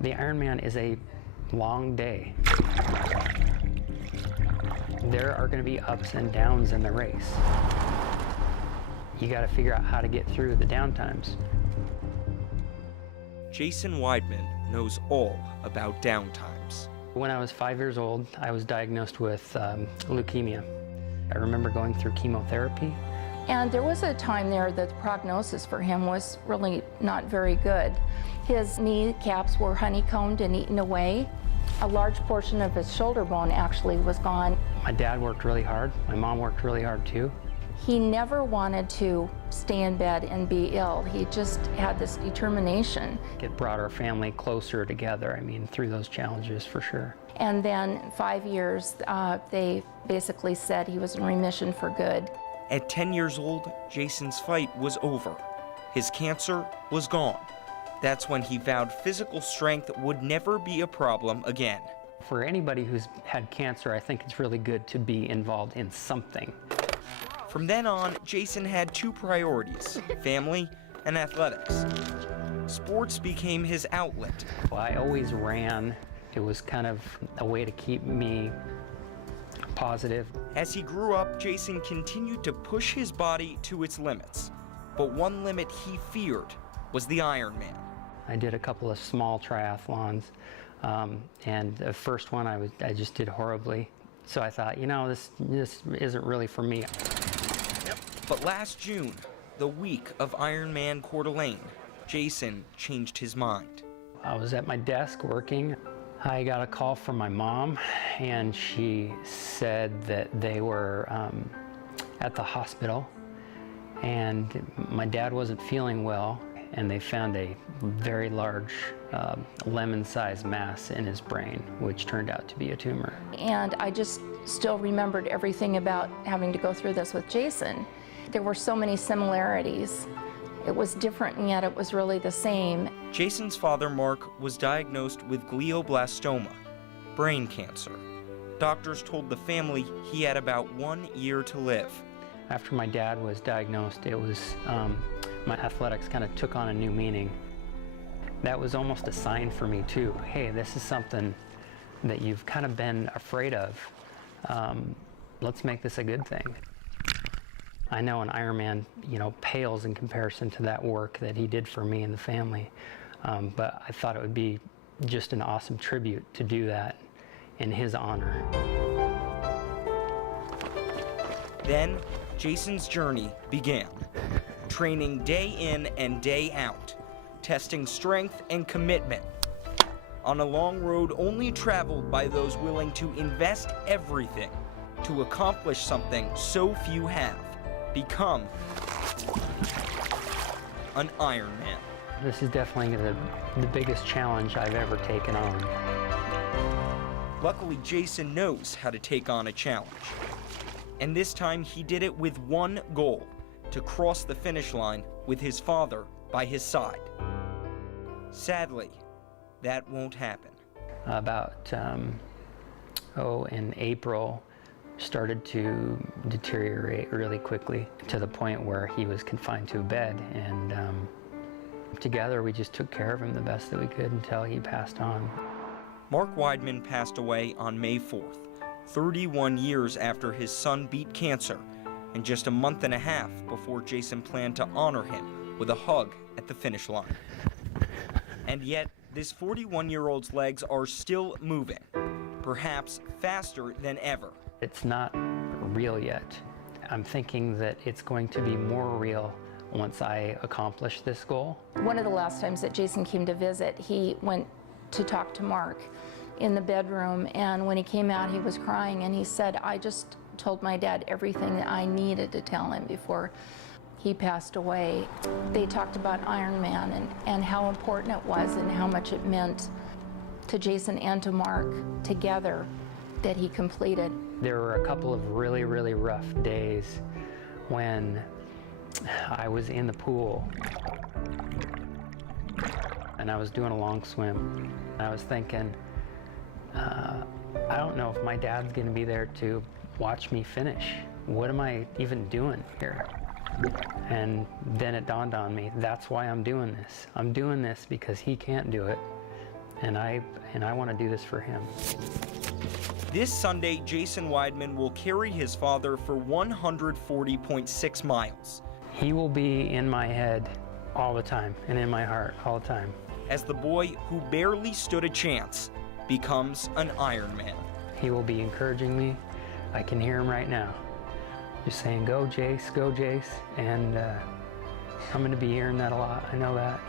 The Ironman is a long day. There are going to be ups and downs in the race. You got to figure out how to get through the downtimes. Jason Weidman knows all about downtimes. When I was 5 years old, I was diagnosed with leukemia. I remember going through chemotherapy. And there was a time there that the prognosis for him was really not very good. His kneecaps were honeycombed and eaten away. A large portion of his shoulder bone actually was gone. My dad worked really hard. My mom worked really hard too. He never wanted to stay in bed and be ill. He just had this determination. It brought our family closer together, I mean, through those challenges for sure. And then 5 years, they basically said he was in remission for good. At 10 years old, Jason's fight was over. His cancer was gone. That's when he vowed physical strength would never be a problem again. For anybody who's had cancer, I think it's really good to be involved in something. From then on, Jason had two priorities, family and athletics. Sports became his outlet. I always ran. It was kind of a way to keep me positive. As he grew up, Jason continued to push his body to its limits. But one limit he feared was the Ironman. I did a couple of small triathlons, and the first one I just did horribly. So I thought, you know, this isn't really for me. But last June, the week of Ironman Coeur d'Alene, Jason changed his mind. I was at my desk working. I got a call from my mom, and she said that they were at the hospital, and my dad wasn't feeling well, and they found a very large lemon-sized mass in his brain, which turned out to be a tumor. And I just still remembered everything about having to go through this with Jason. There were so many similarities. It was different, and yet it was really the same. Jason's father, Mark, was diagnosed with glioblastoma, brain cancer. Doctors told the family he had about 1 year to live. After my dad was diagnosed, it was, my athletics kind of took on a new meaning. That was almost a sign for me too. Hey, this is something that you've kind of been afraid of. Let's make this a good thing. I know an Ironman, you know, pales in comparison to that work that he did for me and the family. But I thought it would be just an awesome tribute to do that in his honor. Then, Jason's journey began. Training day in and day out, testing strength and commitment. On a long road only traveled by those willing to invest everything to accomplish something so few have. Become an Ironman. This is definitely the biggest challenge I've ever taken on. Luckily, Jason knows how to take on a challenge. And this time he did it with one goal, to cross the finish line with his father by his side. Sadly, that won't happen. About, in April, started to deteriorate really quickly to the point where he was confined to a bed, and together we just took care of him the best that we could until he passed on. Mark Weidman passed away on May 4th, 31 years after his son beat cancer, and just a month and a half before Jason planned to honor him with a hug at the finish line. And yet, this 41-year-old's legs are still moving, perhaps faster than ever. It's not real yet. I'm thinking that it's going to be more real once I accomplish this goal. One of the last times that Jason came to visit, he went to talk to Mark in the bedroom, and when he came out, he was crying, and he said, I just told my dad everything that I needed to tell him before he passed away. They talked about Ironman and how important it was and how much it meant to Jason and to Mark together that he completed. There were a couple of really, really rough days when I was in the pool and I was doing a long swim. I was thinking, I don't know if my dad's gonna be there to watch me finish. What am I even doing here? And then it dawned on me, that's why I'm doing this. I'm doing this because he can't do it, and I want to do this for him. This Sunday, Jason Weidman will carry his father for 140.6 miles. He will be in my head all the time and in my heart all the time. As the boy who barely stood a chance becomes an Ironman. He will be encouraging me. I can hear him right now, just saying, go Jace, and I'm going to be hearing that a lot. I know that.